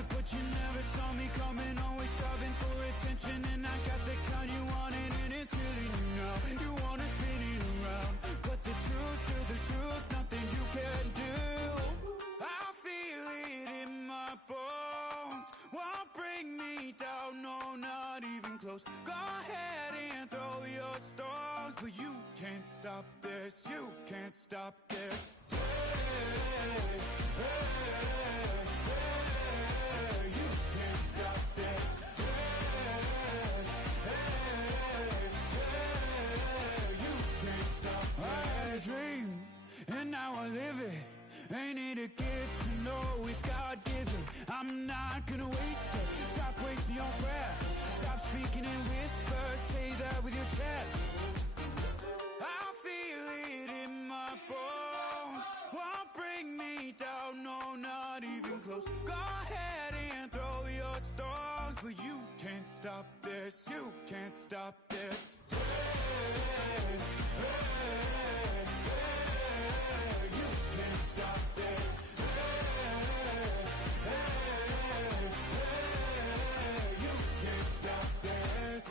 it, but you never saw me coming. Always starving for attention, and I got the kind you wanted, and it's killing you now. You wanna spin it around, but the truth's still the truth. Nothing you can do. I feel it in my bones. Won't bring me down, no, not even close. Go ahead and throw your stones, but you can't stop this. You can't stop this. Hey, hey, hey, you can't stop this. Hey, hey, hey, you can't stop this. I had a dream, and now I live it. Ain't it a gift to know it's God-given? I'm not gonna waste it. Stop wasting your breath. Stop speaking in whispers. Say that with your chest. I feel it in my bones. Won't bring me down, no, not even close. Go ahead and throw your stones, but you can't stop this. You can't stop this. Hey, hey, hey, you can't stop this. Hey, hey, hey, you can't stop this.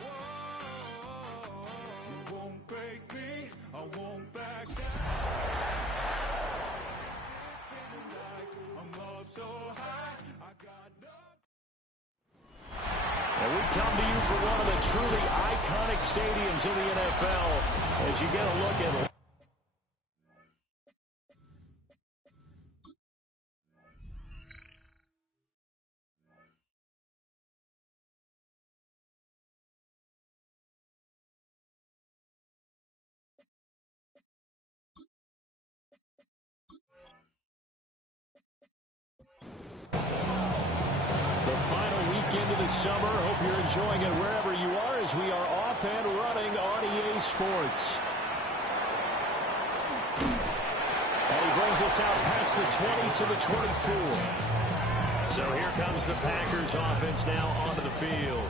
Whoa, you won't break me, I won't back down. This feeling like I'm up so high, I got no. And we come to you for one of the truly iconic stadiums in the NFL as you get a look at the final weekend of the summer. Hope you're enjoying it wherever you are as we are off and running on EA Sports. And he brings us out past the 20 to the 24. So here comes the Packers offense now onto the field.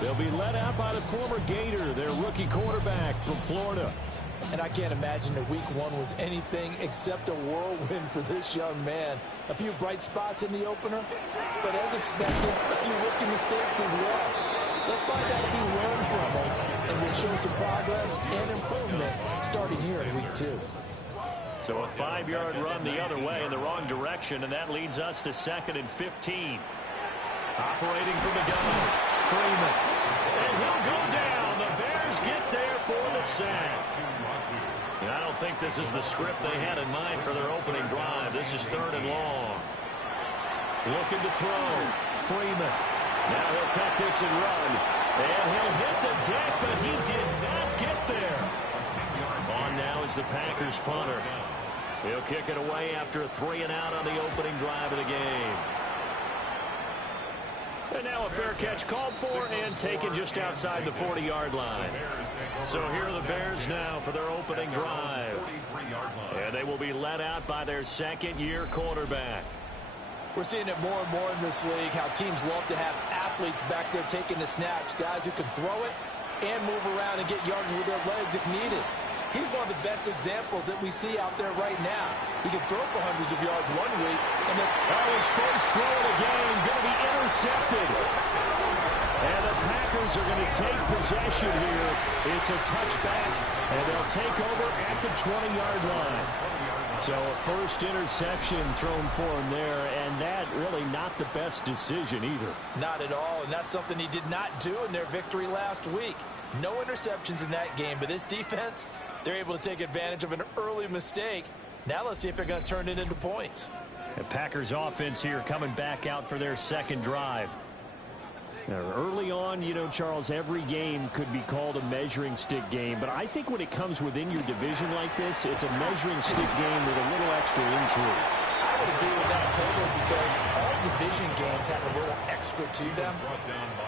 They'll be led out by the former Gator, their rookie quarterback from Florida. And I can't imagine that week one was anything except a whirlwind for this young man. A few bright spots in the opener, but as expected, a few rookie mistakes as well. Let's find out if he learned from them, and we'll show some progress and improvement starting here in week two. So a 5-yard run the other way in the wrong direction, and that leads us to 2nd and 15. Operating from the gun, Freeman. And he'll go down. The Bears get there for the sack. And I don't think this is the script they had in mind for their opening drive. This is 3rd and long. Looking to throw. Freeman. Now he'll tuck this and run. And he'll hit the deck, but he did not get there. On now is the Packers punter. He'll kick it away after a 3-and-out on the opening drive of the game. And now a fair catch called for and taken just outside the 40-yard line. So here are the Bears now for their opening drive. And they will be led out by their second-year quarterback. We're seeing it more and more in this league, how teams love to have athletes back there taking the snaps, guys who can throw it and move around and get yards with their legs if needed. He's one of the best examples that we see out there right now. He can throw for hundreds of yards one week, and then his first throw of the game going to be intercepted. And the Packers are going to take possession here. It's a touchback, and they'll take over at the 20-yard line. So a first interception thrown for him there, and that really not the best decision either. Not at all, and that's something he did not do in their victory last week. No interceptions in that game, but this defense, they're able to take advantage of an early mistake. Now let's see if they're going to turn it into points. The Packers offense here coming back out for their second drive. Now, early on, you know, Charles, every game could be called a measuring stick game, but I think when it comes within your division like this, it's a measuring stick game with a little extra intrigue. I would agree with that totally because all division games have a little extra to them.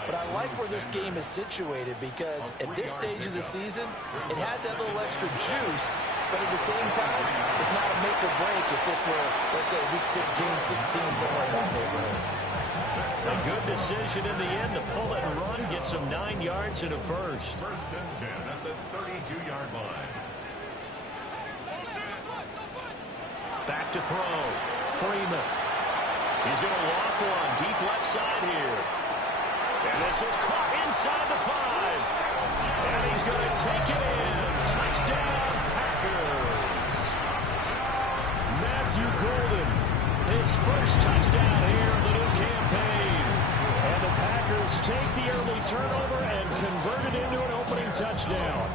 But I like where this game is situated because at this stage of the season, it has that little extra juice, but at the same time, it's not a make or break if this were, let's say, week 15, 16, somewhere in that neighborhood. A good decision in the end to pull it and run, get some 9 yards and a first. First and 10 at the 32-yard line. Back to throw. Freeman. He's going to loft one deep left side here. And this is caught inside the 5. And he's going to take it in. Touchdown, Packers. Matthew Golden, his first touchdown here of the new campaign. And the Packers take the early turnover and convert it into an opening touchdown.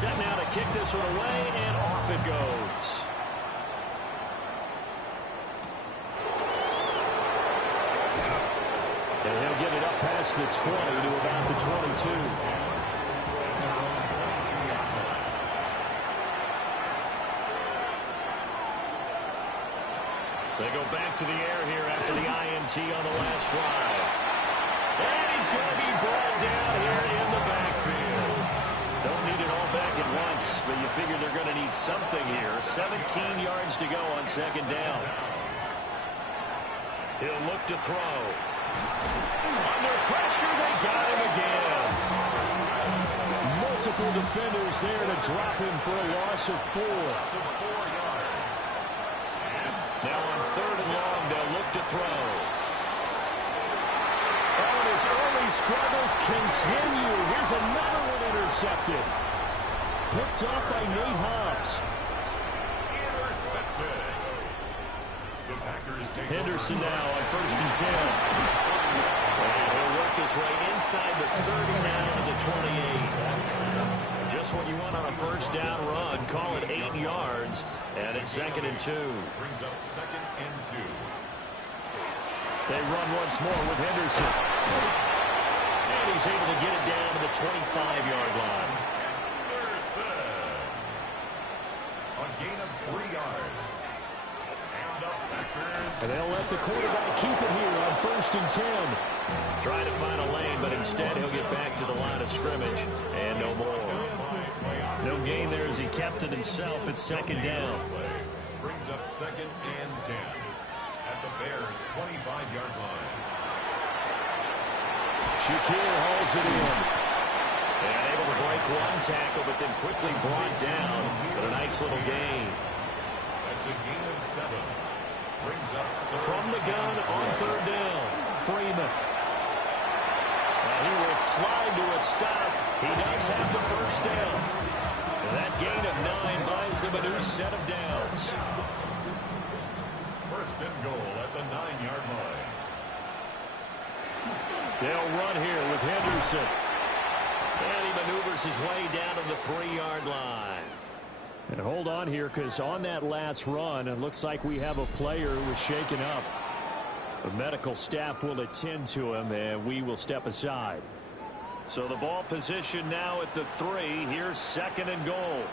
Set now to kick this one away, and off it goes. And he'll get it up past the 20 to about the 22. They go back to the air here after the INT on the last drive. And he's going to be brought down here in the backfield. Don't need it all back at once, but you figure they're going to need something here. 17 yards to go on second down. He'll look to throw. Under pressure, they got him again. Multiple defenders there to drop him for a loss of 4. Now on third and long, they'll look to throw. Oh, and his early struggles continue. Here's another one intercepted. Picked off by Nate Hobbs. Henderson now on first and 10. And he'll work his way inside the 30 now to the 28. Just what you want on a first down run. Call it 8 yards. And it's second and 2. Brings up second and 2. They run once more with Henderson. And he's able to get it down to the 25-yard line. Henderson. A gain of 3 yards. And they'll let the quarterback keep it here on first and 10. Trying to find a lane, but instead he'll get back to the line of scrimmage. And no more. No gain there as he kept it himself at second down. Brings up second and 10 at the Bears' 25-yard line. Shakir hauls it in. And able to break one tackle, but then quickly brought down. But a nice little gain. That's a gain of 7. Brings up from the gun on third down. Freeman. He will slide to a stop. He does have the first down. And that gain of 9 buys them a new set of downs. First and goal at the 9-yard line. They'll run here with Henderson. And he maneuvers his way down to the 3-yard line. And hold on here, because on that last run, it looks like we have a player who was shaken up. The medical staff will attend to him, and we will step aside. So the ball position now at the 3. Here's second and goal.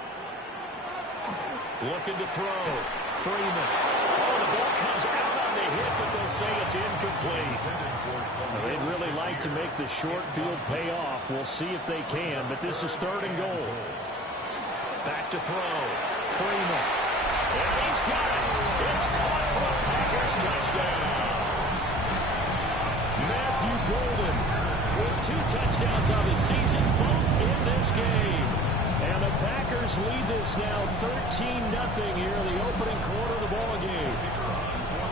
Looking to throw. Freeman. Oh, the ball comes out on the hit, but they'll say it's incomplete. Well, they'd really like to make the short field pay off. We'll see if they can, but this is third and goal. Back to throw. Freeman. And he's got it. It's caught for a Packers touchdown. Matthew Golden with 2 touchdowns on the season, both in this game. And the Packers lead this now 13-0 here in the opening quarter of the ball game.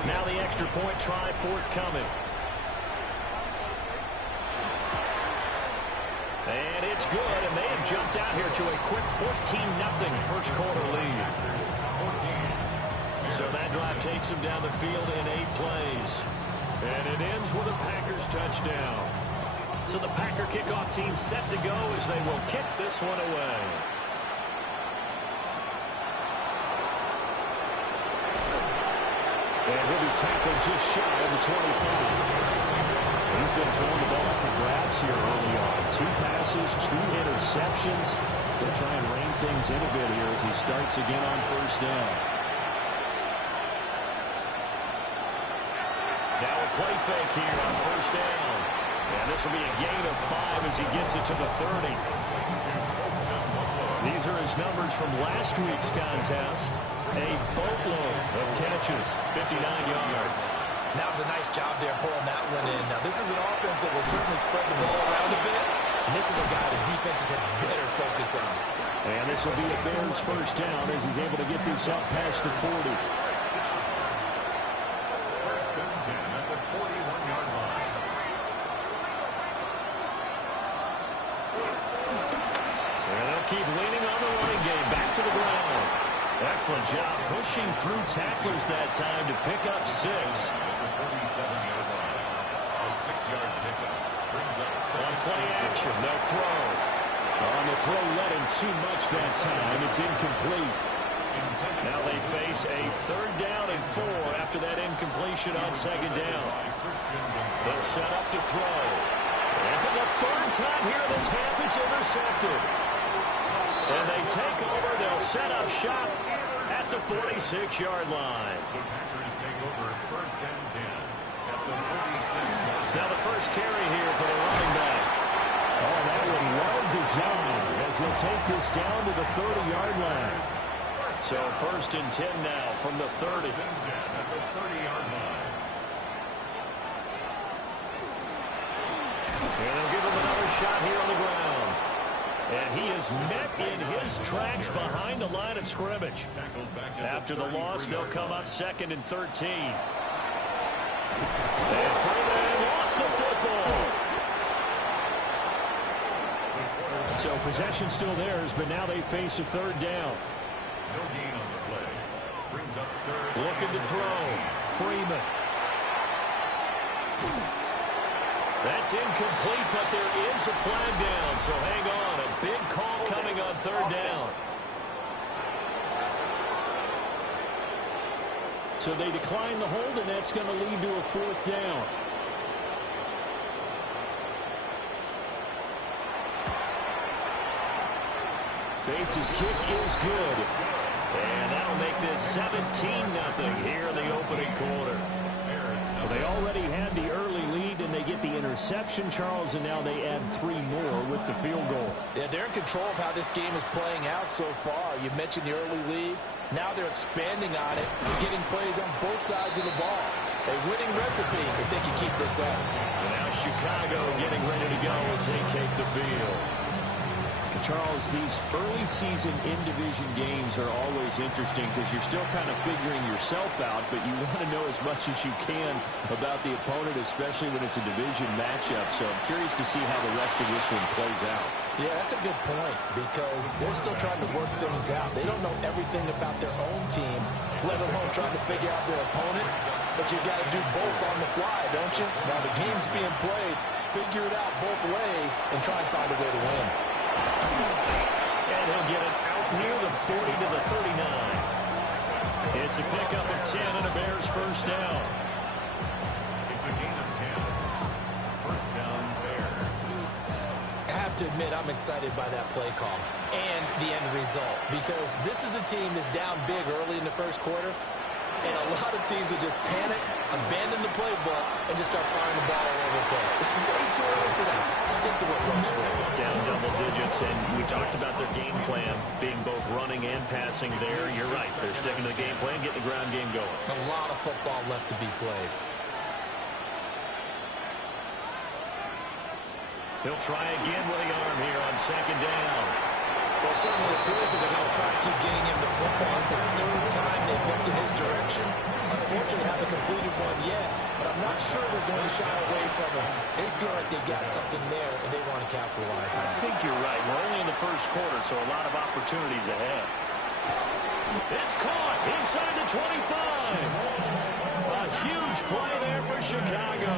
Now the extra point try forthcoming. And it's good, and they have jumped out here to a quick 14-0 first quarter lead. So that drive takes them down the field in 8 plays. And it ends with a Packers touchdown. So the Packer kickoff team set to go as they will kick this one away. And he'll be tackled just shy of the 25. He's been throwing the ball up for grabs here early on. 2 passes, 2 interceptions. They'll try and rein things in a bit here as he starts again on first down. Now a play fake here on first down. And this will be a gain of 5 as he gets it to the 30. These are his numbers from last week's contest. A boatload of catches, 59 yards. That was a nice job there pulling that one in. Now, this is an offense that will certainly spread the ball around a bit. And this is a guy the defenses had better focus on. And this will be a Bears first down as he's able to get this up past the 40. First and 10 at the 41-yard line. And they'll keep leaning on the running game. Back to the ground. Excellent job pushing through tacklers that time to pick up 6. At the 47-yard line. A 6-yard pickup brings up 7. On play action, they'll throw. On the throw, let him too much that time. It's incomplete. Now they face a 3rd down and 4 after that incompletion on 2nd down. They'll set up to throw. And for the 3rd time here in this half, it's intercepted. And they take over. They'll set up shop at the 46-yard line. The Packers take over 1st and 10 at the 46. Now the first carry here for the running back. Oh, that one well designed as he'll take this down to the 30-yard line. So 1st and 10 now from the 30. 1st and 10 at the 30-yard line. And they'll give him another shot here on the ground. And he is met in his tracks behind the line of scrimmage. After the loss, they'll come up 2nd and 13. And Freeman lost the football. So possession still theirs, but now they face a 3rd down. No gain on the play. Brings up 3rd. Looking to throw. Freeman. That's incomplete, but there is a flag down, so hang on. A big call coming on 3rd down. So they decline the hold, and that's going to lead to a 4th down. Bates' kick is good. And that'll make this 17-0 here in the opening quarter. Well, they already had the early lead, and they get the interception, Charles, and now they add 3 more with the field goal. Yeah, they're in control of how this game is playing out so far. You mentioned the early lead. Now they're expanding on it, getting plays on both sides of the ball. A winning recipe if they can keep this up. And now Chicago getting ready to go as they take the field. Charles, these early season in-division games are always interesting because you're still kind of figuring yourself out, but you want to know as much as you can about the opponent, especially when it's a division matchup. So I'm curious to see how the rest of this one plays out. Yeah, that's a good point because they're still trying to work things out. They don't know everything about their own team, let alone trying to figure out their opponent. But you got to do both on the fly, don't you? Now the game's being played, figure it out both ways, and try and find a way to win. And he'll get it out near the 40 to the 39. It's a pickup of 10 and a Bears first down. It's a gain of 10. First down, Bears. I have to admit, I'm excited by that play call and the end result because this is a team that's down big early in the first quarter, and a lot of teams will just panic, abandon the playbook, and just start firing the ball all over the place. It's way too early for that. Stick to what works for them. Down double digits, and we talked about their game plan being both running and passing there. You're right. They're sticking to the game plan, getting the ground game going. A lot of football left to be played. He'll try again with the arm here on 2nd down. Well, certainly it appears that they're going to try to keep getting him the football. It's the 3rd time they've looked in his direction. Unfortunately, haven't completed one yet, but I'm not sure they're going to shy away from him. They feel like they've got something there, and they want to capitalize on it. I think you're right. We're only in the first quarter, so a lot of opportunities ahead. It's caught inside the 25. A huge play there for Chicago.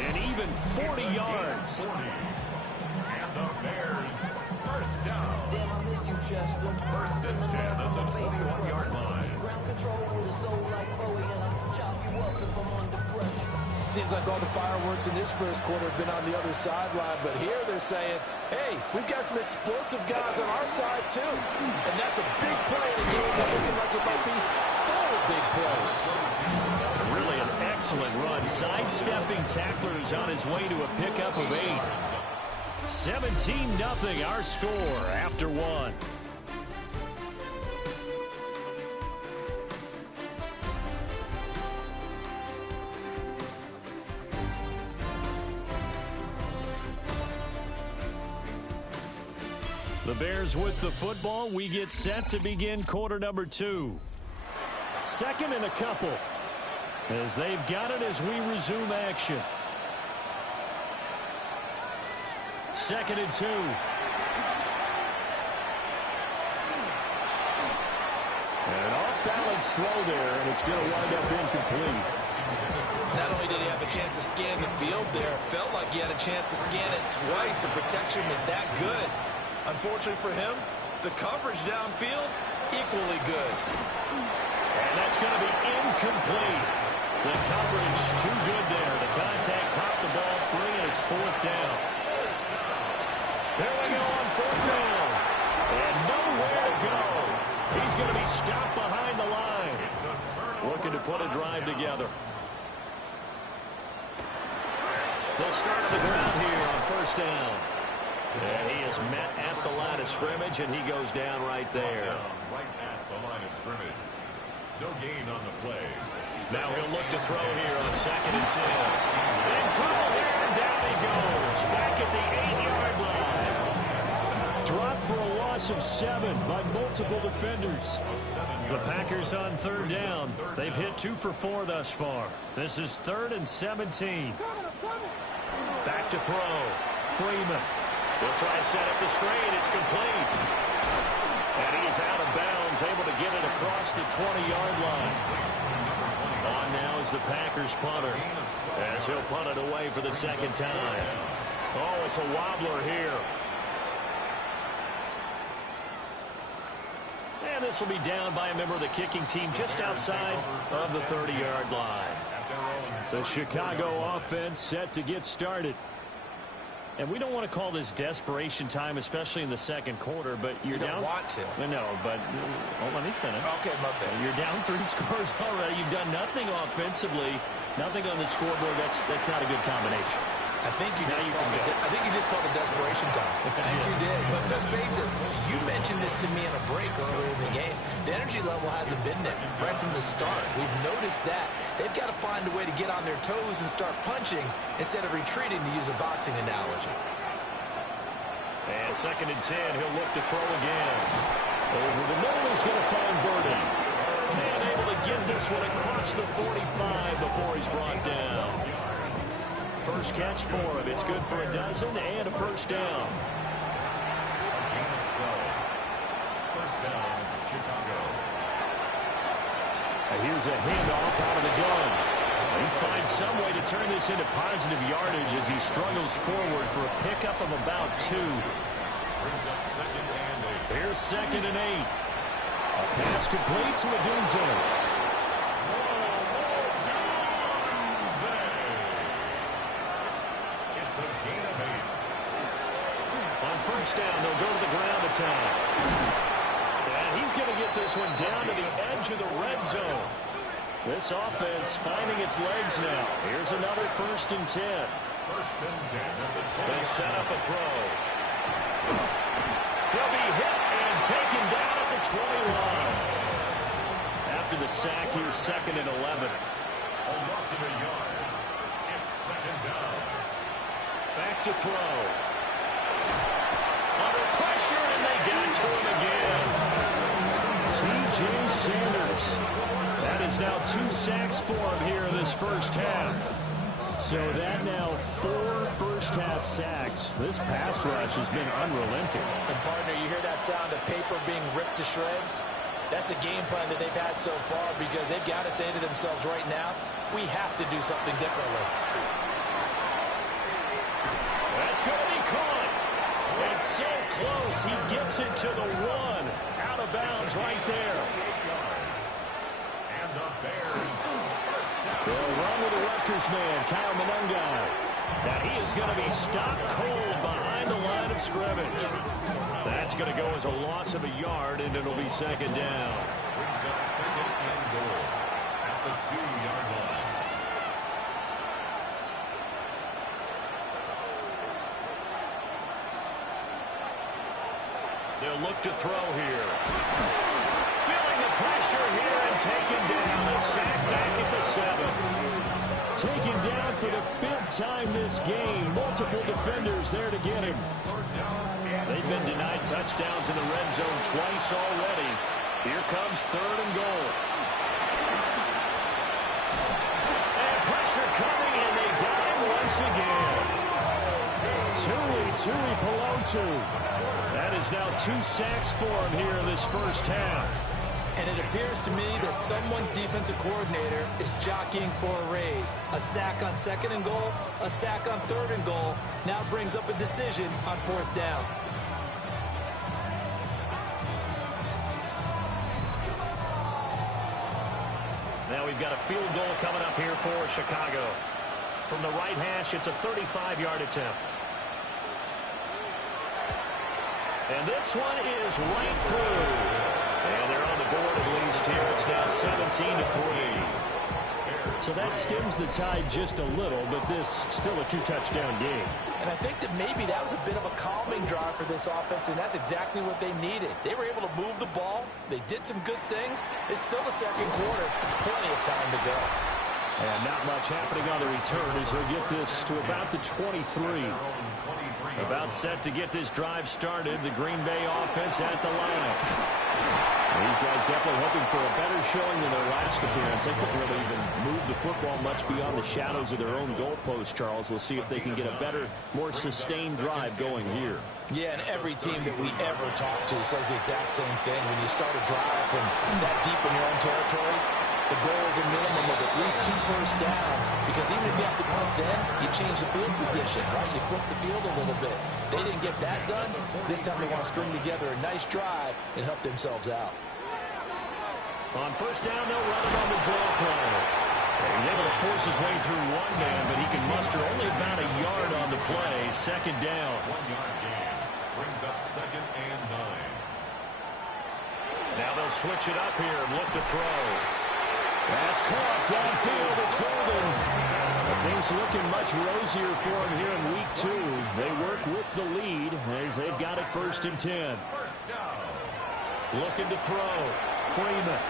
And even 40 yards. And the Bears first down. Damn, I miss you, Chester. First and 10 at the 21-yard line. Ground control with a soul like Bowie, and I'll chop you up if I'm under pressure. Seems like all the fireworks in this first quarter have been on the other sideline, but here they're saying, hey, we've got some explosive guys on our side too. And that's a big play in a game that's looking like it might be full of big plays. Really an excellent run. Sidestepping tacklers on his way to a pickup of 8. 17-0 our score after 1. The Bears with the football. We get set to begin quarter number 2. Second and a couple as they've got it as we resume action. Second and 2. An off-balance throw there, and it's going to wind up incomplete. Not only did he have a chance to scan the field there, it felt like he had a chance to scan it twice. The protection was that good. Unfortunately for him, the coverage downfield, equally good. And that's going to be incomplete. The coverage too good there. The contact popped the ball free, and it's 4th down. There we go on 4th down. And nowhere to go. He's going to be stopped behind the line. Looking to put a drive together. They'll start on the ground here on 1st down. And he is met at the line of scrimmage, and he goes down right there. Right at the line of scrimmage. No gain on the play. Now he'll look to throw here on 2nd and 10. In trouble here, and down he goes. Back at the 8-yard line. Dropped for a loss of 7 by multiple defenders. The Packers on 3rd down. They've hit 2 for 4 thus far. This is 3rd and 17. Back to throw. Freeman. He'll try to set up the screen. It's complete. And he is out of bounds, able to get it across the 20-yard line. On now is the Packers punter, as he'll punt it away for the 2nd time. Oh, it's a wobbler here. And this will be down by a member of the kicking team just outside of the 30-yard line. The Chicago offense set to get started. And we don't want to call this desperation time, especially in the 2nd quarter, but you're down. You don't want to. No, but let me finish. Okay, my bad. You're down 3 scores already. You've done nothing offensively, nothing on the scoreboard. That's not a good combination. I think you just called it desperation time. I think you did. But let's face it, you mentioned this to me in a break earlier in the game. The energy level hasn't been there right from the start. We've noticed that. They've got to find a way to get on their toes and start punching instead of retreating, to use a boxing analogy. And 2nd and 10, he'll look to throw again. Over the middle, he's going to find Burden. And able to get this one across the 45 before he's brought down. First catch for him. It's good for a dozen and a 1st down. First down, Chicago. And here's a handoff out of the gun. He finds some way to turn this into positive yardage as he struggles forward for a pickup of about 2. Brings up 2nd and 8. Here's 2nd and 8. A pass complete to Odunze. It's a gain of 8. On 1st down, they'll go to the ground attack. And he's going to get this one down to the edge of the red zone. This offense finding its legs now. Here's another 1st and 10. 1st and 10 at the 20. They'll set up a throw. He'll be hit and taken down at the 20 line. After the sack, here's 2nd and 11. A loss of a yard. It's 2nd down. Back to throw. Under pressure, and they got to him again. T.J. Sanders. That is now 2 sacks for him here in this 1st half. So that now 4 first-half sacks. This pass rush has been unrelenting. And partner, you hear that sound of paper being ripped to shreds? That's the game plan that they've had so far, because they've got to say to themselves right now, we have to do something differently. That's going to be caught. And so close, he gets it to the 1. Out of bounds right there. And the Bears. They'll run with the Rutgers man, Kyle Monungai. Now he is going to be stopped cold behind the line of scrimmage. That's going to go as a loss of a yard, and it'll be 2nd down. Brings up 2nd and goal at the 2-yard line. They'll look to throw here. Feeling the pressure here and taken down. A sack back at the 7. Taken down for for the 5th time this game. Multiple defenders there to get him. They've been denied touchdowns in the red zone twice already. Here comes 3rd and goal. And pressure coming, and they got him once again. Tui Pelotu. That is now 2 sacks for him here in this first half. And it appears to me that someone's defensive coordinator is jockeying for a raise. A sack on 2nd and goal, a sack on 3rd and goal. Now brings up a decision on 4th down. Now we've got a field goal coming up here for Chicago. From the right hash, it's a 35-yard attempt. And this one is right through. And they're on the board at least here. It's now 17-3. So that stems the tide just a little, but this still a 2-touchdown game. And I think that maybe that was a bit of a calming drive for this offense, and that's exactly what they needed. They were able to move the ball. They did some good things. It's still the 2nd quarter. Plenty of time to go. And not much happening on the return as he'll get this to about the 23. About set to get this drive started. The Green Bay offense at the line. These guys definitely hoping for a better showing than their last appearance. They couldn't really even move the football much beyond the shadows of their own goalpost, Charles. We'll see if they can get a better, more sustained drive going here. Yeah, and every team that we ever talk to says the exact same thing. When you start a drive from that deep in your own territory, the goal is a minimum of at least 2 first downs, because even if you have to punt then, you change the field position, right? You flip the field a little bit. They didn't get that done. This time they want to string together a nice drive and help themselves out. On 1st down, they'll run it on the draw play. He's able to force his way through one man, but he can muster only about a yard on the play. 2nd down. 1-yard gain. Brings up 2nd and 9. Now they'll switch it up here and look to throw. That's caught downfield. It's Golden. Things looking much rosier for him here in week 2. They work with the lead as they've got it 1st and 10. Looking to throw. Freeman.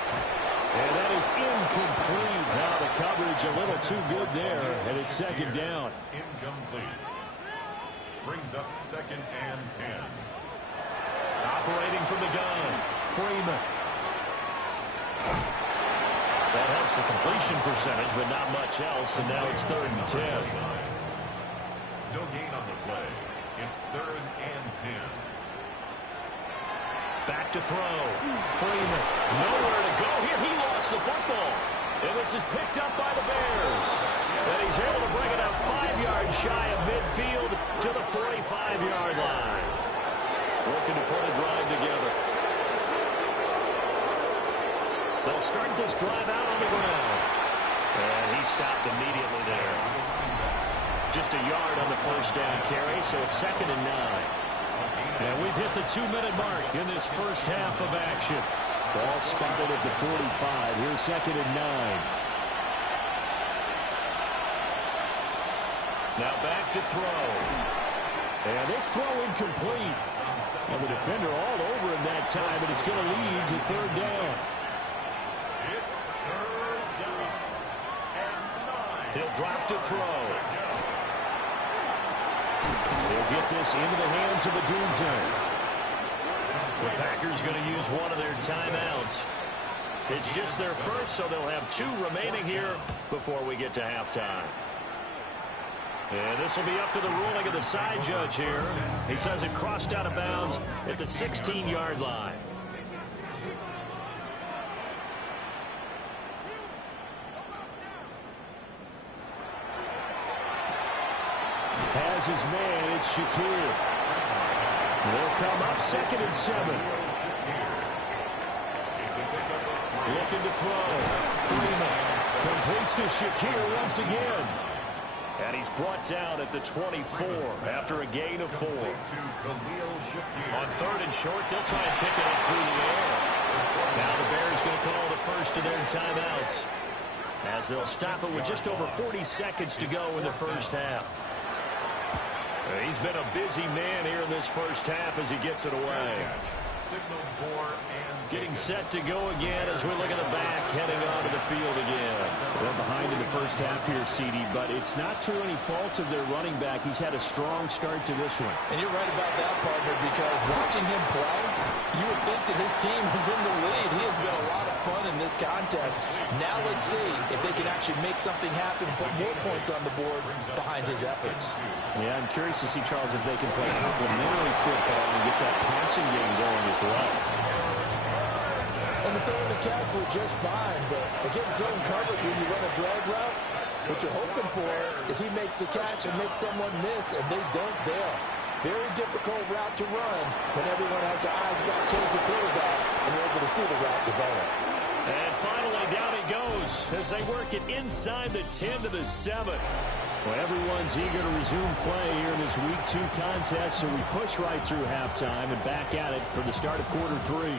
And that is incomplete. Now the coverage a little too good there, and it's 2nd down. Incomplete. Brings up 2nd and 10. Operating from the gun. Freeman. That helps the completion percentage, but not much else, and now it's 3rd and 10. No gain on the play. It's 3rd and 10. Back to throw. Freeman. Nowhere to go here. He lost the football. And this is picked up by the Bears. And he's able to bring it up 5 yards shy of midfield to the 45-yard line. Looking to put a drive together. They'll start this drive out on the ground. And he stopped immediately there. Just a yard on the 1st down carry, so it's 2nd and 9. And we've hit the 2-minute mark in this first half of action. Ball spotted at the 45. Here's 2nd and 9. Now back to throw. And this throw incomplete. And the defender all over him that time, and it's going to lead to 3rd down. It's 3rd down and 9. He'll drop to throw. They'll get this into the hands of Odunze. The Packers going to use one of their timeouts. It's just their first, so they'll have 2 remaining here before we get to halftime. And this will be up to the ruling of the side judge here. He says it crossed out of bounds at the 16-yard line. Has his man, it's Shakir. They'll come up 2nd and 7. Looking to throw. Freeman completes to Shakir once again. And he's brought down at the 24 after a gain of 4. On 3rd and short, they'll try and pick it up through the air. Now the Bears going to call the first of their timeouts, as they'll stop it with just over 40 seconds to go in the first half. He's been a busy man here in this first half as he gets it away. signaled for and Getting set to go again as we look at the back, heading onto the field again. They're behind in the first half here, CD, but it's not through any fault of their running back. He's had a strong start to this one. And you're right about that, partner, because watching him play, you would think that his team is in the lead. He has been a lot of fun in this contest. Now let's see if they can actually make something happen, put more points on the board behind his efforts. Yeah, I'm curious to see, Charles, if they can play complementary football and get that passing game going as well. And the throw and the catch were just fine, but against zone coverage when you run a drag route, what you're hoping for is he makes the catch and makes someone miss, and they don't there. Very difficult route to run when everyone has their eyes back towards the quarterback and you're able to see the route develop. And finally, down he goes as they work it inside the 10 to the 7. Well, everyone's eager to resume play here in this Week 2 contest, so we push right through halftime and back at it for the start of quarter 3.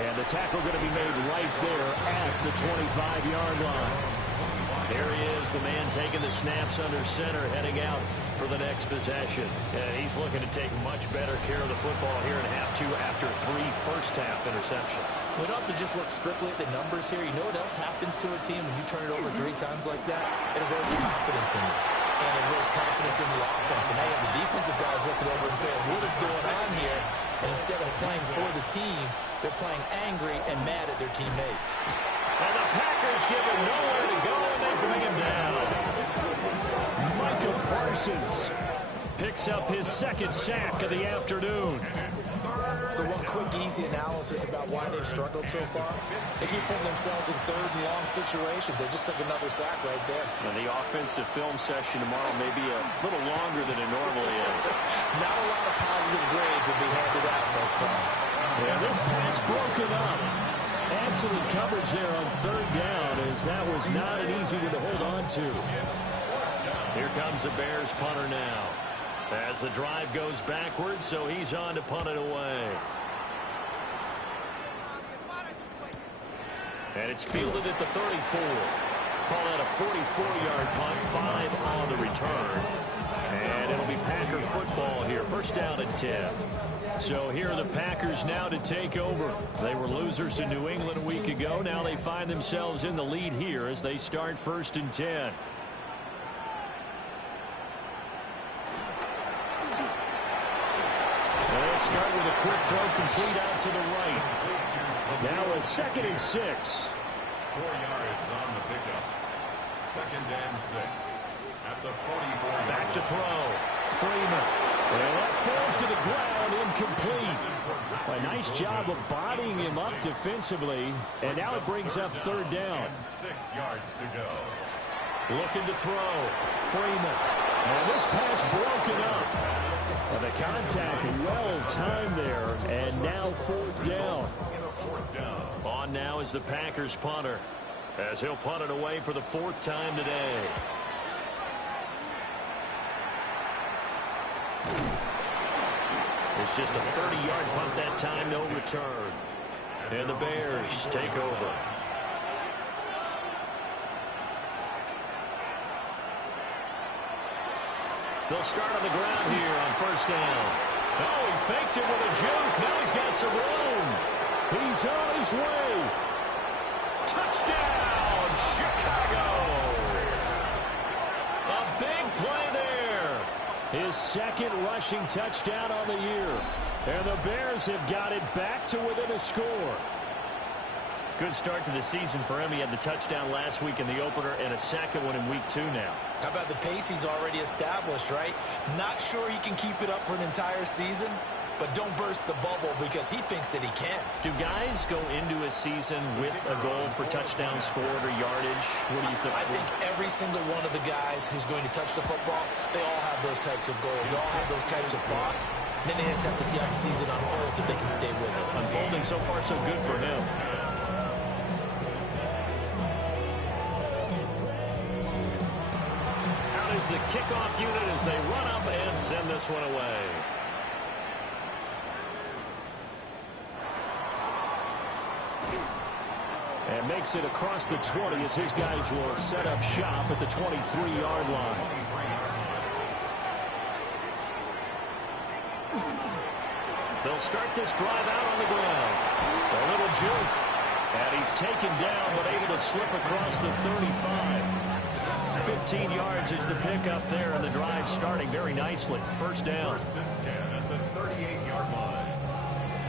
And the tackle going to be made right there at the 25-yard line. There he is, the man taking the snaps under center, heading out for the next possession. And he's looking to take much better care of the football here in half 2 after 3 first-half interceptions. We don't have to just look strictly at the numbers here. You know what else happens to a team when you turn it over 3 times like that? It erodes confidence in you. And it erodes confidence in the offense. And now you have the defensive guys looking over and saying, what is going on here? And instead of playing for the team, they're playing angry and mad at their teammates. And the Packers give him nowhere to go, and they bring him down. Micah Parsons picks up his second sack of the afternoon. So one quick, easy analysis about why they've struggled so far. They keep putting themselves in third and long situations. They just took another sack right there. Now, the offensive film session tomorrow may be a little longer than it normally is. Not a lot of positive grades will be handed out thus far. Yeah, this pass broken up. Excellent coverage there on third down, as that was not an easy one to hold on to. Here comes the Bears punter now, as the drive goes backwards, so he's on to punt it away. And it's fielded at the 34. Call that a 44-yard punt, 5 on the return. And it'll be Packer football here, first down and 10. So here are the Packers now to take over. They were losers to New England a week ago. Now they find themselves in the lead here as they start first and 10. Let's start with a quick throw complete out to the right. Now a second and 6. 4 yards on the pickup. Second and 6. At the 44. Back to throw. Freeman. And that falls to the ground, incomplete. A nice job of bodying him up defensively. And now it brings up third down. 6 yards to go. Looking to throw. Freeman. And this pass broken up. And the contact well timed there. And now fourth down. On now is the Packers punter, as he'll punt it away for the 4th time today. It's just a 30-yard punt that time, no return. And the Bears take over. They'll start on the ground here on first down. Oh, he faked it with a juke. Now he's got some room. He's on his way. Touchdown, Chicago. A big play there. His second rushing touchdown on the year. And the Bears have got it back to within a score. Good start to the season for him. He had the touchdown last week in the opener and a second one in week 2 now. How about the pace he's already established, right? Not sure he can keep it up for an entire season, but don't burst the bubble because he thinks that he can. Do guys go into a season with a goal for touchdown scored or yardage? What do you think? I think every single one of the guys who's going to touch the football, they all have those types of goals. They all have those types of thoughts. Then they just have to see how the season unfolds if they can stay with it. Unfolding so far so good for him. Out is the kickoff unit as they run up and send this one away. And makes it across the 20 as his guys will set up shop at the 23-yard line. They'll start this drive out on the ground. A little juke. And he's taken down, but able to slip across the 35. 15 yards is the pickup there, and the drive starting very nicely. First down. First and 10 at the 38-yard line.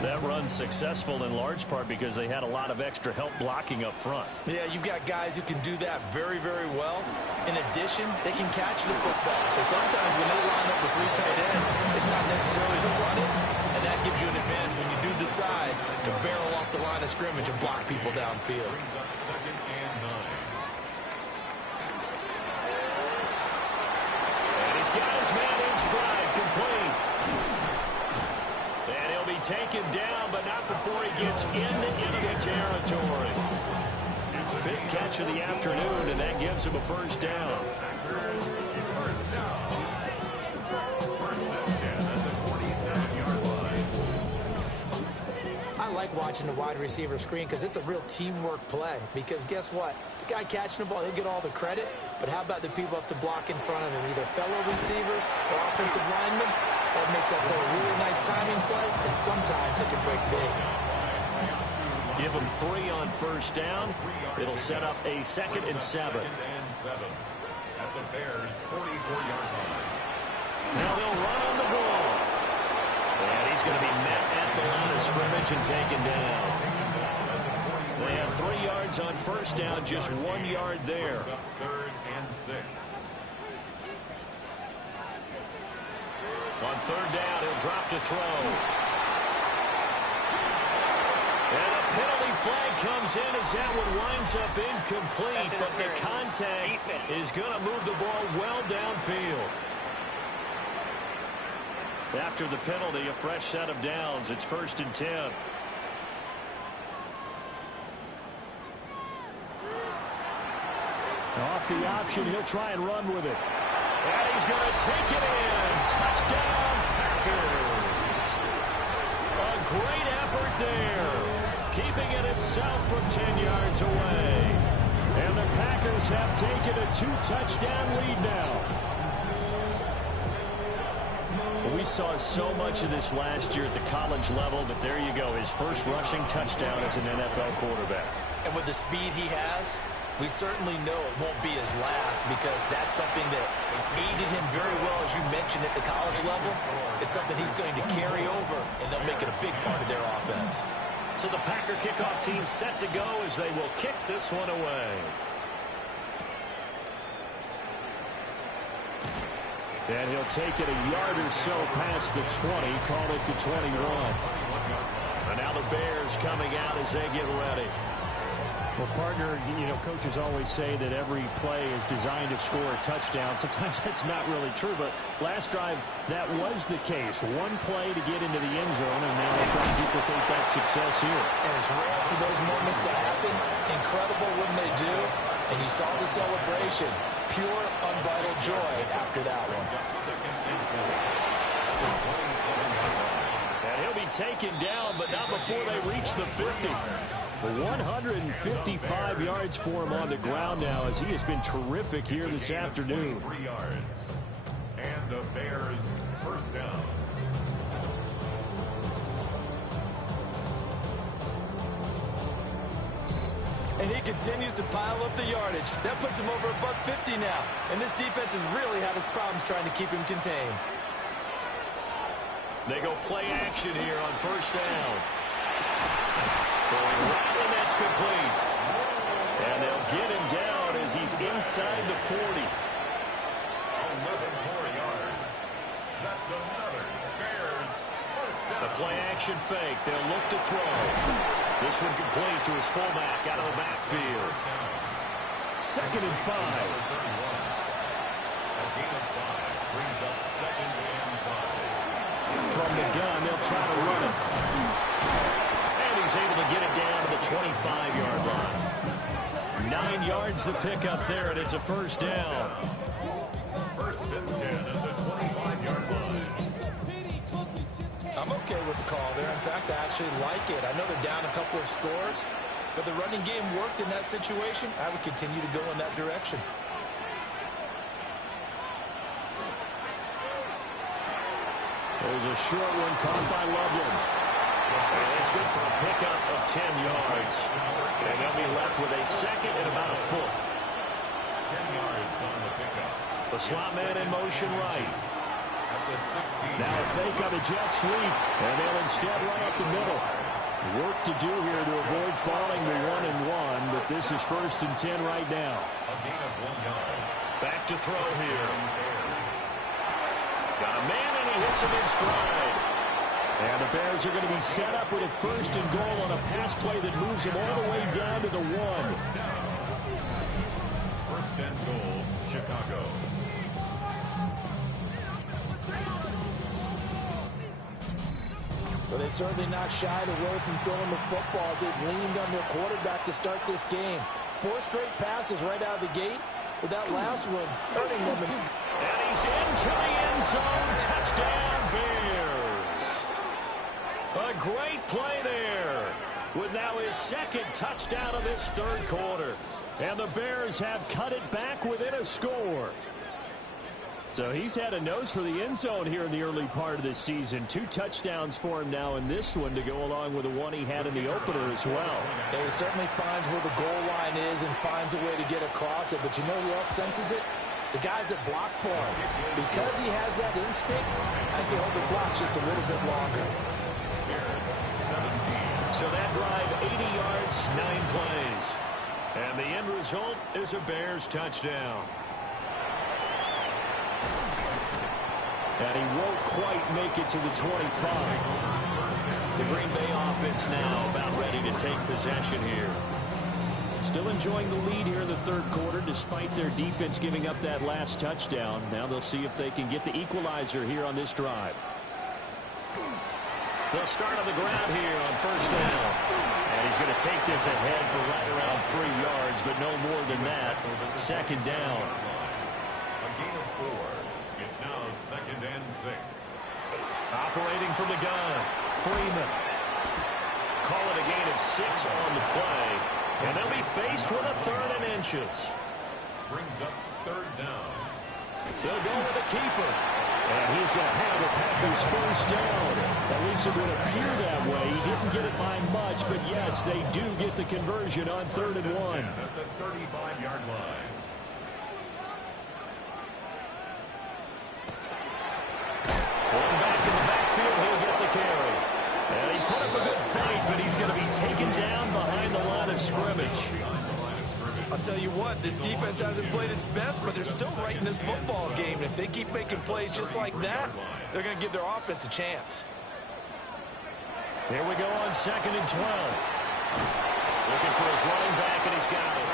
That run's successful in large part because they had a lot of extra help blocking up front. Yeah, you've got guys who can do that very, very well. In addition, they can catch the football. So sometimes when they line up with 3 tight ends, it's not necessarily to run it, and that gives you an advantage when you do decide to barrel off the line of scrimmage and block people downfield. Brings up 2nd and 9. And he's got his man in stride, complete. And he'll be taken down, but not before he gets into enemy territory. 5th catch of the afternoon, and that gives him a first down. First down. First and 10 at the 47-yard line. I like watching the wide receiver screen because it's a real teamwork play. Because guess what? The guy catching the ball, he'll get all the credit. But how about the people up to block in front of him, either fellow receivers or offensive linemen? That makes that play a really nice timing play, and sometimes it can break big. Give him 3 on first down. It'll set up a 2nd and 7. 2nd and 7 at the Bears' 44-yard line. Now they'll run on the ball. And he's going to be met at the line of scrimmage and taken down. They have 3 yards on first down, just 1 yard there. 3rd and 6. On 3rd down, he'll drop to throw. And a penalty flag comes in as that one winds up incomplete, but the contact is going to move the ball well downfield. After the penalty, a fresh set of downs. It's 1st and 10. Off the option, he'll try and run with it. And he's going to take it in. Touchdown, Packers. A great effort there. Keeping it itself from 10 yards away. And the Packers have taken a 2-touchdown lead now. We saw so much of this last year at the college level, but there you go. His first rushing touchdown as an NFL quarterback. And with the speed he has, we certainly know it won't be his last, because that's something that aided him very well, as you mentioned, at the college level. It's something he's going to carry over, and they'll make it a big part of their offense. So the Packer kickoff team set to go as they will kick this one away. And he'll take it a yard or so past the 20, call it the 21. And now the Bears coming out as they get ready. Well, partner, you know, coaches always say that every play is designed to score a touchdown. Sometimes that's not really true, but last drive, that was the case. One play to get into the end zone, and now they're trying to duplicate that success here. And it's rare for those moments to happen. Incredible when they do. And you saw the celebration. Pure, unbridled joy after that one. And he'll be taken down, but not before they reach the 50. 155 yards for him on the ground now, as he has been terrific here this afternoon. 3 yards. And the Bears first down. And he continues to pile up the yardage. That puts him over $150 now. And this defense has really had its problems trying to keep him contained. They go play action here on first down. Throwing right, and that's complete. And they'll get him down as he's inside the 40. 11 more yards. That's another Bears first down. The play action fake. They'll look to throw. This one complete to his fullback out of the backfield. 2nd and 5. A gain of 5 brings up 2nd and 5. From the gun, they'll try to run it. And he's able to get it down to the 25-yard line. 9 yards to pick up there, and it's a first down. First and 10 at the 25-yard line. I'm okay with the call there. In fact, I actually like it. I know they're down a couple of scores, but the running game worked in that situation. I would continue to go in that direction. There's a short one caught by Loveland. is good for a pickup of 10 yards. And they'll be left with a second and about a foot. 10 yards on the pickup. The slot man in motion right. At the 16. Now a fake on the jet sweep, and they'll instead run up the middle. Work to do here to avoid falling to 1-1, but this is 1st and 10 right now. A gain of 1 yard. Back to throw here. Got a man, and he hits him in stride. And the Bears are going to be set up with a 1st and goal on a pass play that moves them all the way down to the 1. First and goal, Chicago. But they've certainly not shied away from throwing the football as they've leaned on their quarterback to start this game. 4 straight passes right out of the gate, with that last one hurting them. And he's into the end zone. Touchdown, Bears. A great play there, with now his 2nd touchdown of this 3rd quarter. And the Bears have cut it back within a score. So he's had a nose for the end zone here in the early part of this season. 2 touchdowns for him now in this one to go along with the one he had in the opener as well. Yeah, he certainly finds where the goal line is and finds a way to get across it. But you know who else senses it? The guys that block for him. Because he has that instinct, I think they hold the blocks just a little bit longer. So that drive, 80 yards, 9 plays. And the end result is a Bears touchdown. And he won't quite make it to the 25. The Green Bay offense now about ready to take possession here. Still enjoying the lead here in the 3rd quarter despite their defense giving up that last touchdown. Now they'll see if they can get the equalizer here on this drive. They'll start on the ground here on 1st down. And he's going to take this ahead for right around 3 yards, but no more than that. 2nd down. A gain of 4. It's now 2nd and 6. Operating from the gun, Freeman. Call it a gain of 6 on the play. And they'll be faced with a 3rd and inches. Brings up 3rd down. They'll go with the keeper. And he's going to have the Packers 1st down. At least it would appear that way. He didn't get it by much, but yes, they do get the conversion on 3rd and 1. At the 35-yard line. One back in the backfield, he'll get the carry. And he put up a good fight, but he's going to be taken down behind the line of scrimmage. I'll tell you what, this defense hasn't played its best, but they're still right in this football game. And if they keep making plays just like that, they're going to give their offense a chance. Here we go on 2nd and 12. Looking for his running back, and he's got it.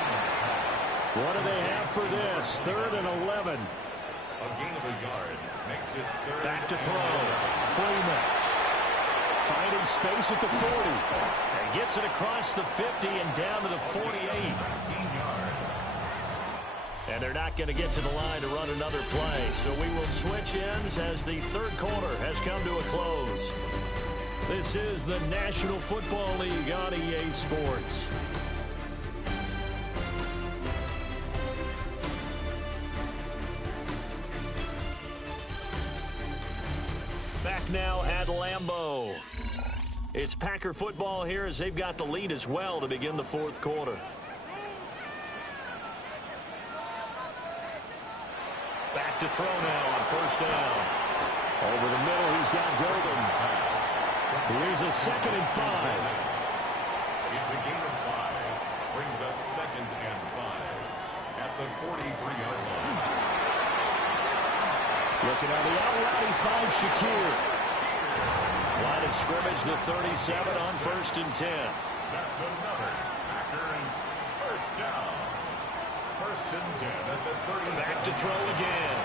What do they have for this? 3rd and 11. A gain of a yard makes it 3rd. Back to throw. Freeman. Finding space at the 40. And gets it across the 50 and down to the 48. 19 yards. And they're not going to get to the line to run another play. So we will switch ends as the 3rd quarter has come to a close. This is the National Football League on EA Sports. Back now at Lambeau. It's Packer football here as they've got the lead as well to begin the 4th quarter. Back to throw now on 1st down. Over the middle, he's got Golden. Here's a 2nd and 5. It's a gain of 5. Brings up 2nd and 5 at the 43-yard line. Looking on the out route, he finds Shakir. Line of scrimmage, the 37 on 1st and 10. That's another Packers 1st down. 1st and 10 at the 37. Back to throw again.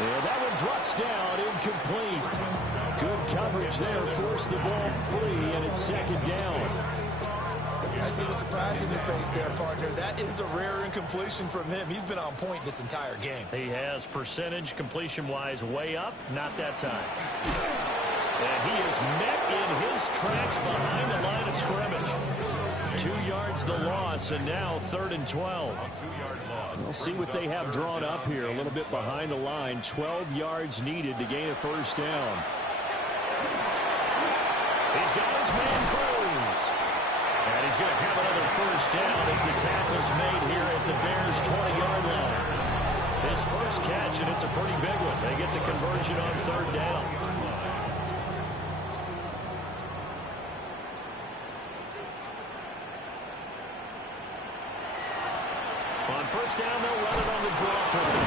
Yeah, that one drops down, incomplete. Good coverage there, forced the ball free, and it's 2nd down. I see the surprise in your face there, partner. That is a rare incompletion from him. He's been on point this entire game. He has percentage completion-wise way up, not that time. And he is met in his tracks behind the line of scrimmage. 2 yards the loss, and now 3rd and 12. We'll see what they have drawn up here. A little bit behind the line. 12 yards needed to gain a 1st down. He's got his man Cruz. And he's going to have another first down as the tackle's made here at the Bears' 20-yard line. His first catch, and it's a pretty big one. They get the conversion on third down. On first down, they'll run it on the draw play.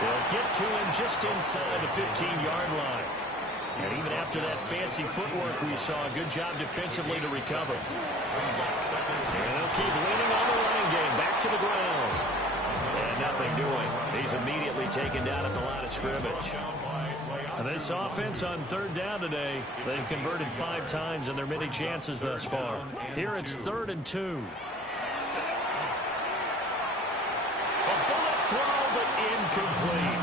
They'll get to him just inside the 15-yard line. And even after that fancy footwork we saw, a good job defensively to recover. And they'll keep leaning on the running game. Back to the ground. And nothing doing. He's immediately taken down at the line of scrimmage. And this offense on third down today, they've converted 5 times in their many chances thus far. Here it's 3rd and 2. A bullet throw, but incomplete.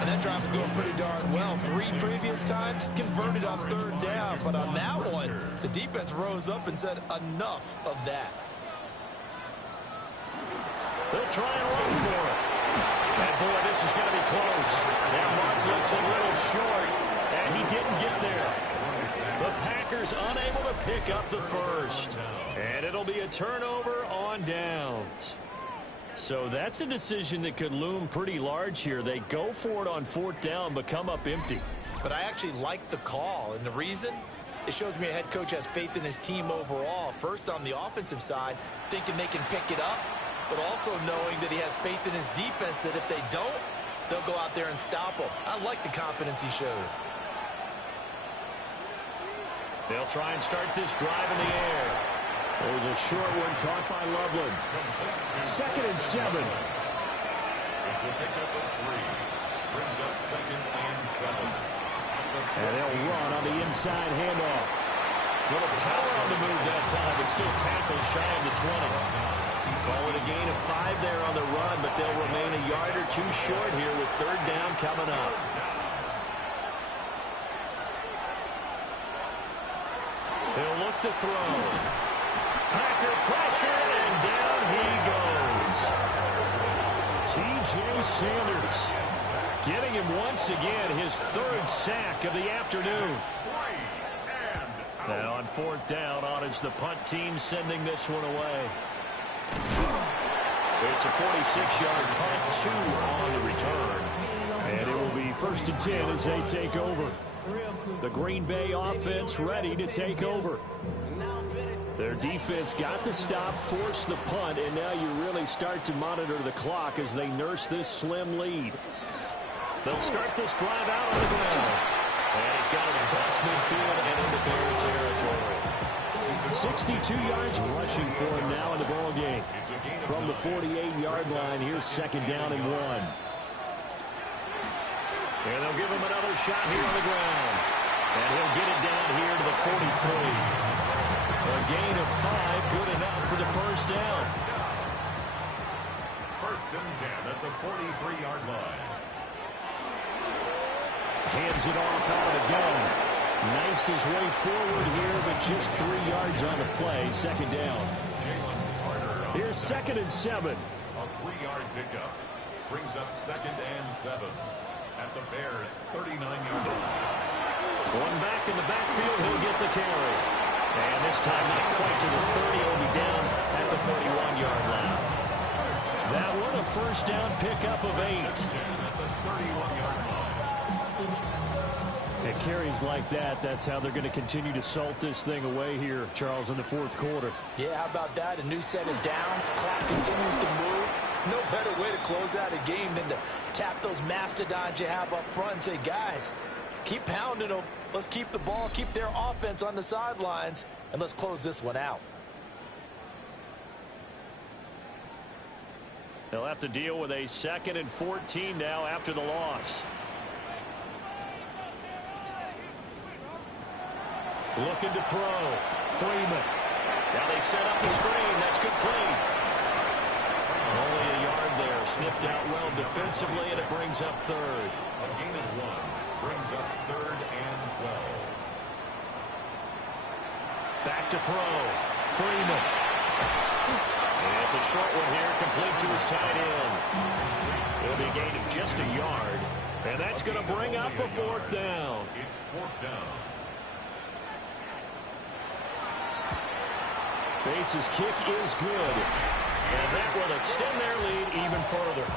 And that drive's going pretty darn well. 3 previous times converted on third down. But on that one, the defense rose up and said, enough of that. They'll try and run for it. And, boy, this is going to be close. That mark looks a little short, and he didn't get there. The Packers unable to pick up the first. And it'll be a turnover on downs. So that's a decision that could loom pretty large here. They go for it on 4th down, but come up empty. But I actually like the call, and the reason? It shows me a head coach has faith in his team overall. First on the offensive side, thinking they can pick it up, but also knowing that he has faith in his defense that if they don't, they'll go out there and stop them. I like the confidence he showed. They'll try and start this drive in the air. There's a short one caught by Loveland. 2nd and 7. It's a pickup of 3. Brings up 2nd and 7. And they'll run on the inside handoff. Little power on the move that time, but still tackled shy of the 20. Call it a gain of 5 there on the run, but they'll remain a yard or 2 short here with 3rd down coming up. They'll look to throw. Packer pressure, and down he goes. T.J. Sanders getting him once again his 3rd sack of the afternoon. And on 4th down, on is the punt team sending this one away. It's a 46-yard punt, 2 on the return. And it will be 1st and 10 as they take over. The Green Bay offense ready to take over. Their defense got the stop, forced the punt, and now you really start to monitor the clock as they nurse this slim lead. They'll start this drive out on the ground. And he's got it across midfield and into Bear territory. 62 yards rushing for him now in the ball game. From the 48-yard line, here's 2nd down and 1. And they'll give him another shot here on the ground. And he'll get it down here to the 43. A gain of 5, good enough for the first down. 1st and 10 at the 43-yard line. Hands it off out of the gun. Knifes his way forward here, but just 3 yards on the play. 2nd down. Here's 2nd and 7. A 3-yard pickup. Brings up 2nd and 7 at the Bears' 39-yard line. One back in the backfield, he'll get the carry. And this time not quite to the 30, he'll be down at the 31-yard line. That one a first down pickup of 8. At carries like that, that's how they're going to continue to salt this thing away here, Charles, in the 4th quarter. Yeah, how about that? A new set of downs. Clock continues to move. No better way to close out a game than to tap those mastodons you have up front and say, guys, keep pounding them. Let's keep the ball, keep their offense on the sidelines, and let's close this one out. They'll have to deal with a 2nd and 14 now after the loss. Looking to throw. Freeman. Now they set up the screen. That's complete. Only a yard there. Sniffed out well defensively, and it brings up 3rd. A gain of 1. Brings up 3rd and 12. Back to throw. Freeman. And it's a short one here, complete to his tight end. It'll be a gain of just a yard. And that's going to bring up a 4th down. It's 4th down. Bates' kick is good. And that will extend their lead even further.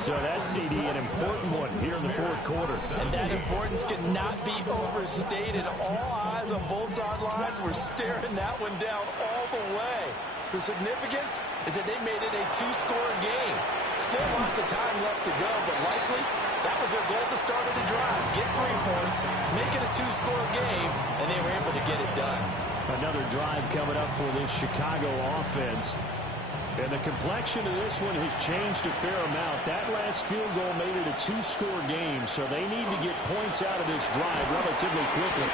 So that's, CD, an important one here in the fourth quarter. And that importance cannot be overstated. All eyes on both sidelines were staring that one down all the way. The significance is that they made it a two-score game. Still lots of time left to go, but likely that was their goal at the start of the drive. Get 3 points, make it a two-score game, and they were able to get it done. Another drive coming up for this Chicago offense. And the complexion of this one has changed a fair amount. That last field goal made it a two-score game, so they need to get points out of this drive relatively quickly.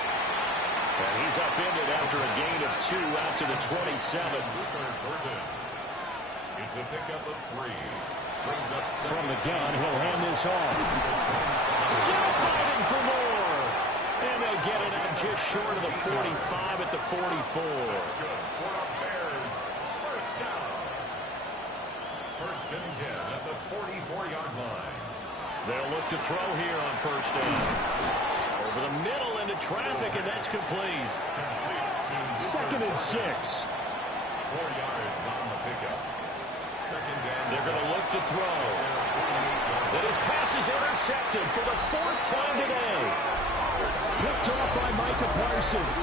And he's upended after a gain of 2 out to the 27. It's a pickup of 3. Brings up From the gun, he'll hand this off. Still fighting for more. And they'll get it up just short of the 45 at the 44. That's good for the Bears. First down. First and 10 at the 44-yard line. They'll look to throw here on first down. Over the middle into traffic, and that's complete. 2nd and 6. 4 yards on the pickup. Second and They're going to look to throw. And his pass is intercepted for the 4th time today. Picked off by Micah Parsons.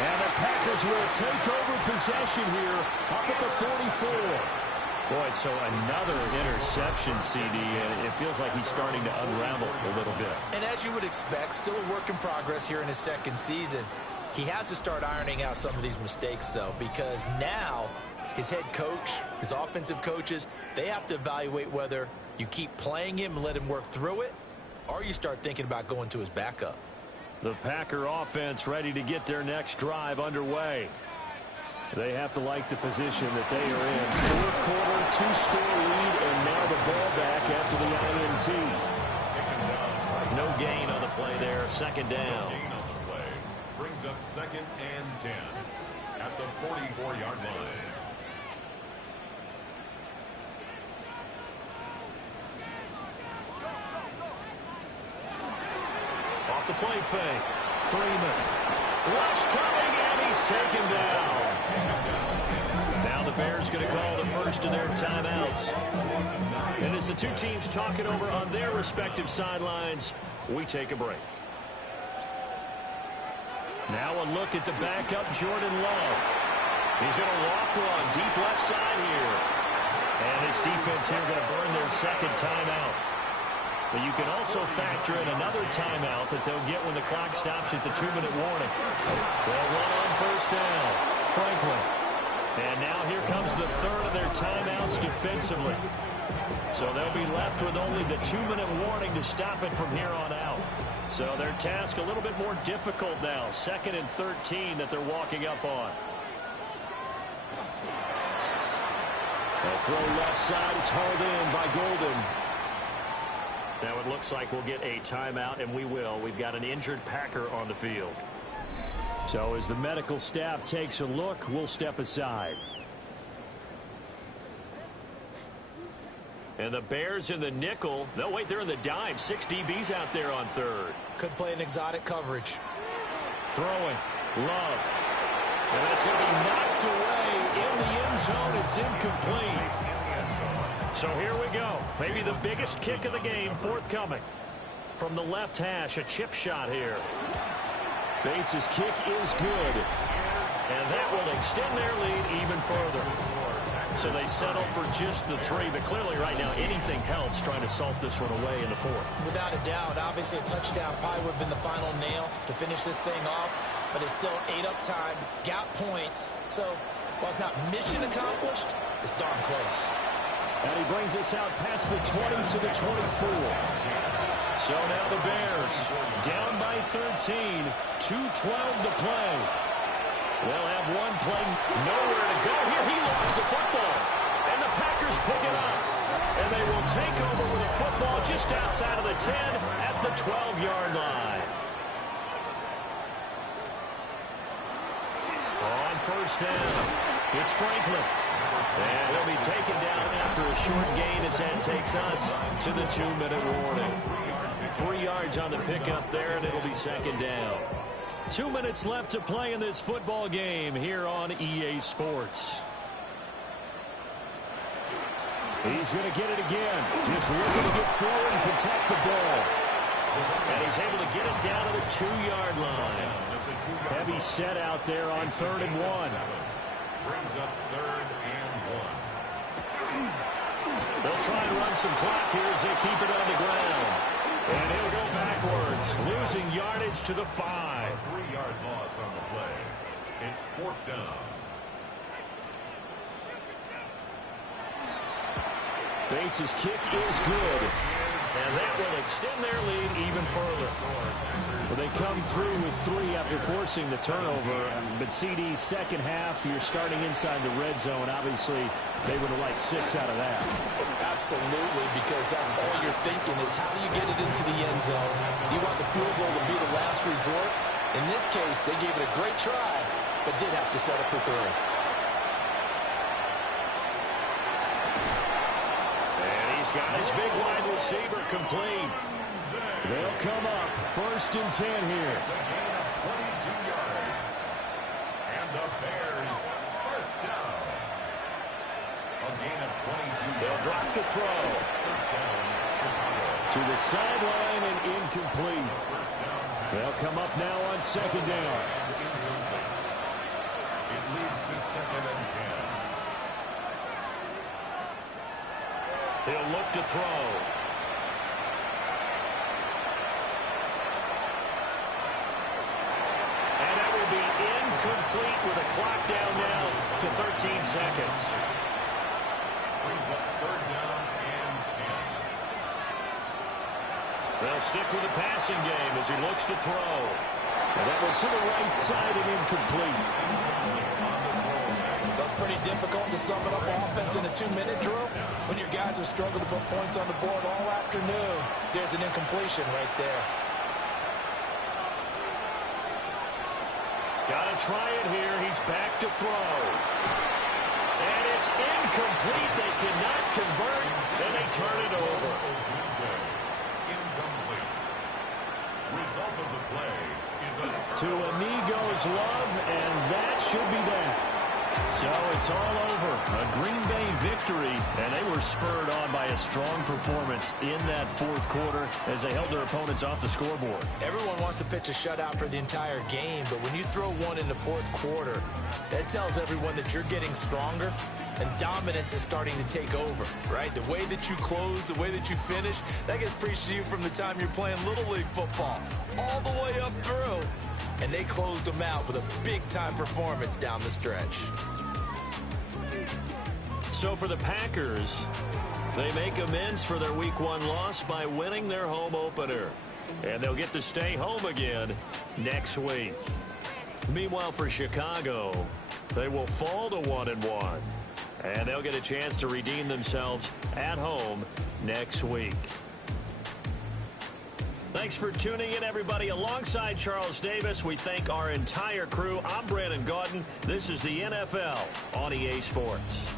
And the Packers will take over possession here up at the 44. Boy, so another interception, CD, and it feels like he's starting to unravel a little bit. And as you would expect, still a work in progress here in his second season. He has to start ironing out some of these mistakes, though, because now his head coach, his offensive coaches, they have to evaluate whether you keep playing him and let him work through it, or you start thinking about going to his backup. The Packer offense ready to get their next drive underway. They have to like the position that they are in. Fourth quarter, 2-score lead, and now the ball back after the INT. No gain on the play there. Second down. gain on the play. Brings up 2nd and 10 at the 44-yard line. Off the play fake. Freeman. Rush coming, and he's taken down. Now the Bears going to call the first of their timeouts. And as the two teams talk it over on their respective sidelines, we take a break. Now a look at the backup, Jordan Love. He's going to loft one deep left side here. And his defense here going to burn their second timeout. But you can also factor in another timeout that they'll get when the clock stops at the 2-minute warning. They'll run on first down. Franklin. And now here comes the third of their timeouts defensively. So they'll be left with only the 2-minute warning to stop it from here on out. So their task a little bit more difficult now. 2nd and 13 that they're walking up on. They'll throw left side. It's hauled in by Golden. Now it looks like we'll get a timeout, and we will. We've got an injured Packer on the field. So as the medical staff takes a look, we'll step aside. And the Bears in the nickel. No, wait, they're in the dime. 6 DBs out there on third. Could play an exotic coverage. Throwing. Love. And that's going to be knocked away in the end zone. It's incomplete. So here we go. Maybe the biggest kick of the game forthcoming. From the left hash, a chip shot here. Bates' kick is good. And that will extend their lead even further. So they settle for just the 3, but clearly right now anything helps trying to salt this one away in the 4th. Without a doubt, obviously a touchdown probably would have been the final nail to finish this thing off, but it's still ate up time, got points. So while it's not mission accomplished, it's darn close. And he brings us out past the 20 to the 24. So now the Bears down by 13, 2:12 to play. They'll have one play, nowhere to go. Here he lost the football, and the Packers pick it up. And they will take over with a football just outside of the 10 at the 12-yard line. On first down, it's Franklin. And he'll be taken down after a short gain as that takes us to the 2-minute warning. 3 yards on the pickup there, and it'll be second down. 2 minutes left to play in this football game here on EA Sports. He's going to get it again. Just looking to get forward and protect the ball. And he's able to get it down to the 2-yard line. Heavy set out there on 3rd and 1. Brings up 3rd and 1. They'll try and run some clock here as they keep it on the ground. And he'll go backwards, losing yardage to the 5. A 3-yard loss on the play. It's 4th down. Bates' kick is good. And that will extend their lead even further. Well, they come through with 3 after forcing the turnover. But CD's second half, you're starting inside the red zone. Obviously, they would have liked 6 out of that. Absolutely, because that's all you're thinking is how do you get it into the end zone? You want the field goal to be the last resort. In this case, they gave it a great try, but did have to settle for 3. Got his big wide receiver complete. They'll come up 1st and 10 here. It's a gain of 22 yards. And the Bears first down. A gain of 22 yards. They'll drop the throw. First down, Chicago. To the sideline and incomplete. First down. They'll come up now on 2nd down. It leads to 2nd and 10. He'll look to throw. And that will be incomplete with a clock down now to 13 seconds. Brings up 3rd down and 10. They'll stick with the passing game as he looks to throw. And that one to the right side and incomplete. That's pretty difficult to sum it up offense in a 2-minute drill. When your guys have struggled to put points on the board all afternoon, there's an incompletion right there. Got to try it here. He's back to throw. And it's incomplete. They cannot convert, and they turn it over. Incomplete. Result of the play is a To Amigo's Love, and that should be that. So it's all over. A Green Bay victory, and they were spurred on by a strong performance in that 4th quarter as they held their opponents off the scoreboard. Everyone wants to pitch a shutout for the entire game, but when you throw one in the 4th quarter, that tells everyone that you're getting stronger and dominance is starting to take over, right? The way that you close, the way that you finish, that gets preached to you from the time you're playing Little League football all the way up through. And they closed them out with a big-time performance down the stretch. So for the Packers, they make amends for their Week 1 loss by winning their home opener. And they'll get to stay home again next week. Meanwhile, for Chicago, they will fall to 1-1. And they'll get a chance to redeem themselves at home next week. Thanks for tuning in, everybody. Alongside Charles Davis, we thank our entire crew. I'm Brandon Gaudin. This is the NFL on EA Sports.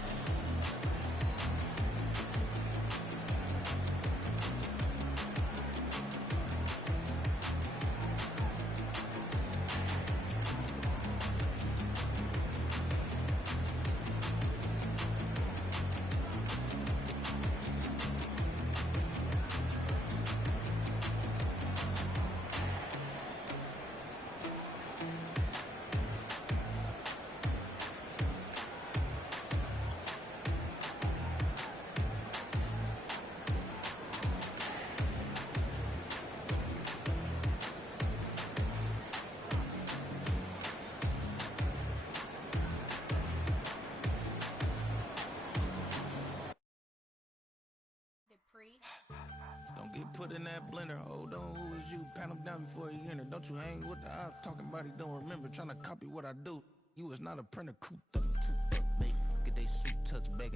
Don't get put in that blender. Hold on, who is you? Pat him down before he enter. Don't you hang with the ops talking about he don't remember. Trying to copy what I do. You is not a printer. Cooped up, make get they suit touch back.